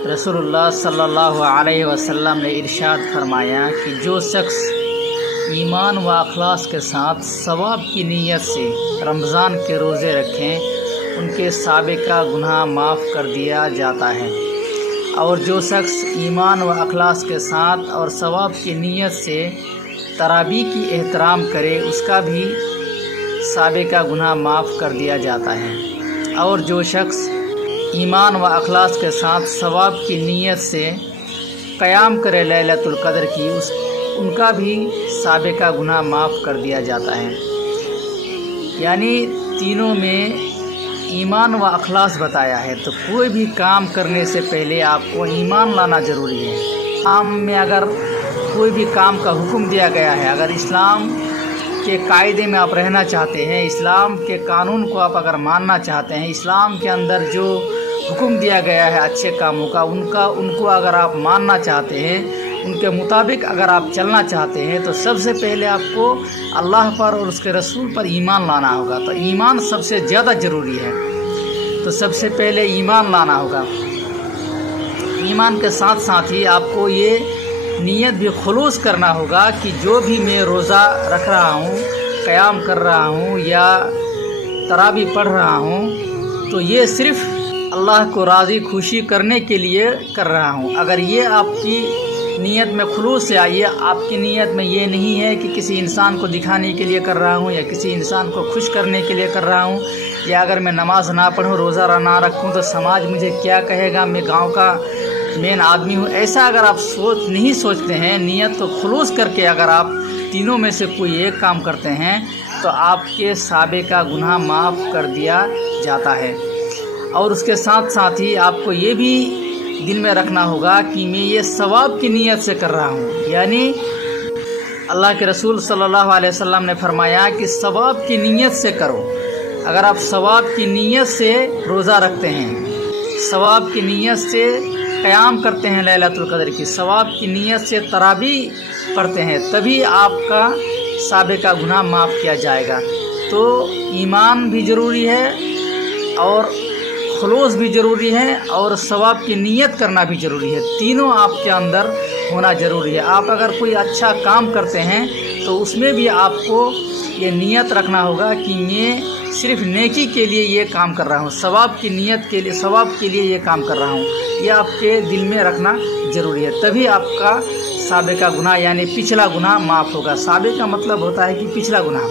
रसूलुल्लाह सल्लल्लाहु अलैहि वसल्लम ने इरशाद फरमाया कि जो शख्स ईमान व अखलास के साथ सवाब की नीयत से रमज़ान के रोज़े रखें उनके साबिका गुनाह माफ़ कर दिया जाता है, और जो शख्स ईमान व अखलास के साथ और सवाब की नीयत से तरावी की एहतराम करे उसका भी साबिका गुनाह माफ़ कर दिया जाता है, और जो शख्स ईमान व अखलास के साथ सवाब की नीयत से क़याम करे लैलतुल क़द्र की उनका भी साबिका गुनाह माफ़ कर दिया जाता है। यानी तीनों में ईमान व अखलास बताया है। तो कोई भी काम करने से पहले आपको ईमान लाना ज़रूरी है। काम में अगर कोई भी काम का हुक्म दिया गया है, अगर इस्लाम के कायदे में आप रहना चाहते हैं, इस्लाम के कानून को आप अगर मानना चाहते हैं, इस्लाम के अंदर जो हुक्म दिया गया है अच्छे कामों का उनको अगर आप मानना चाहते हैं, उनके मुताबिक अगर आप चलना चाहते हैं, तो सबसे पहले आपको अल्लाह पर और उसके रसूल पर ईमान लाना होगा। तो ईमान सबसे ज़्यादा ज़रूरी है। तो सबसे पहले ईमान लाना होगा। ईमान के साथ साथ ही आपको ये नीयत भी खुलूस करना होगा कि जो भी मैं रोज़ा रख रहा हूँ, क़याम कर रहा हूँ या तरावी पढ़ रहा हूँ, तो ये सिर्फ़ अल्लाह को राज़ी खुशी करने के लिए कर रहा हूँ। अगर ये आपकी नीयत में खुलूस से आई है, आपकी नीयत में ये नहीं है कि किसी इंसान को दिखाने के लिए कर रहा हूँ या किसी इंसान को खुश करने के लिए कर रहा हूँ, या अगर मैं नमाज ना पढ़ूँ, रोज़ा ना रखूँ तो समाज मुझे क्या कहेगा, मैं गाँव का मेन आदमी हूँ, ऐसा अगर आप नहीं सोचते हैं, नीयत को खुलूस करके अगर आप तीनों में से कोई एक काम करते हैं तो आपके साबिका गुनाह माफ़ कर दिया जाता है। और उसके साथ साथ ही आपको ये भी दिल में रखना होगा कि मैं ये सवाब की नीयत से कर रहा हूँ। यानी अल्लाह के रसूल सल्लल्लाहु अलैहि वसल्लम ने फरमाया कि सवाब की नीयत से करो। अगर आप सवाब की नीयत से रोज़ा रखते हैं, सवाब की नीयत से क़याम करते हैं लैलतुल क़द्र की, सवाब की नीयत से तरावी पढ़ते हैं, तभी आपका साबिका गुनाह माफ़ किया जाएगा। तो ईमान भी ज़रूरी है और खुलूस भी ज़रूरी है और सवाब की नीयत करना भी ज़रूरी है। तीनों आपके अंदर होना ज़रूरी है। आप अगर कोई अच्छा काम करते हैं तो उसमें भी आपको ये नीयत रखना होगा कि मैं सिर्फ़ नेकी के लिए ये काम कर रहा हूँ, सवाब की नीयत के लिए, सवाब के लिए ये काम कर रहा हूँ, ये आपके दिल में रखना ज़रूरी है। तभी आपका साबिका गुनाह यानी पिछला गुनाह माफ़ होगा। साबिका मतलब होता है कि पिछला गुनाह।